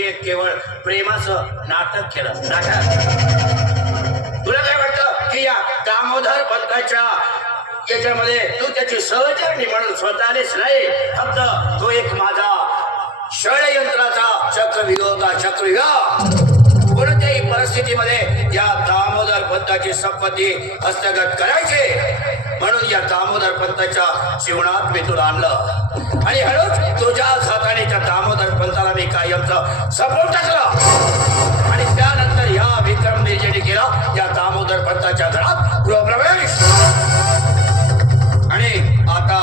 केवळ प्रेमाचं नाटक केलं. नाटक. तुला काय वाटतं की या दामोदर पंथाच्या याच्यामध्ये तू त्याची सहचरणी म्हणून स्वतःनेच नाही फक्त तो एक माझा षडयंत्राचा चक्रविरोधा का कोणत्याही परिस्थितीमध्ये या दामोदर पंथाची संपत्ती हस्तगत करायचे. म्हणून या दामोदर पंथाच्या जीवनात मी तुला आणलं. आणि हळूच तुझ्या हाताने त्या दामोदर पंथाला मी कायमचं सपोर्ट टाकलं आणि त्यानंतर या विक्रम निर्जनी केला या दामोदर पंथाच्या घरात गृहप्रवेश. आणि आता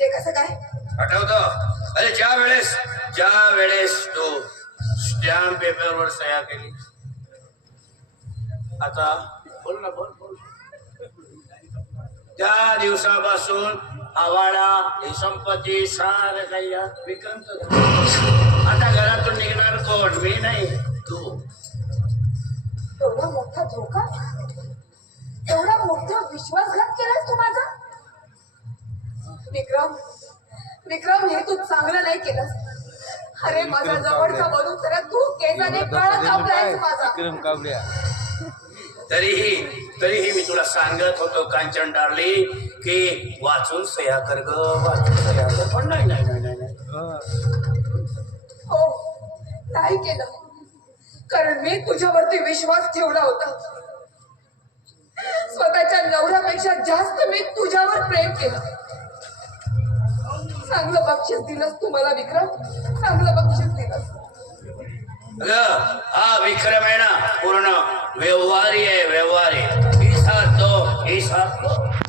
ते कसं काय? आठवत? अरे ज्या वेळेस ज्या वेळेस तू स्टॅम्प पेपरवर सह्या केली. आता बोल ना बोल बोल. त्या दिवसापासून आवाडा ही संपत्ती सार काही झालं. आता घरातून निघणार कोण? मी नाही तू. एवढा मोठा धोका? एवढा मोठा विश्वासघात केलास तू माझा? विक्रम विक्रम हे तू चांगलं नाही केलंस. अरे माझा जवळचा बनून तर तू केसाने कळ कापलायस माझा. विक्रम काबड्या तरीही तरीही मी तुला सांगत होतो कांचन डारली की वाचून सह्या कर ग वाचून सह्या कर. पण नाही नाही नाही नाही नाही. हो. नाही केलं. कारण मी तुझ्यावरती विश्वास ठेवला होता. स्वतःच्या नवऱ्यापेक्षा जास्त मी तुझ्यावर प्रेम केलं. चांगलं बक्षीस दिलंस तू मला विक्रम. चांगलं बक्षीस दिलंस. हा विक्रम आहे ना पूर्ण व्यवहारी आहे व्यवहारी. ही साथ दो ही साथ दो.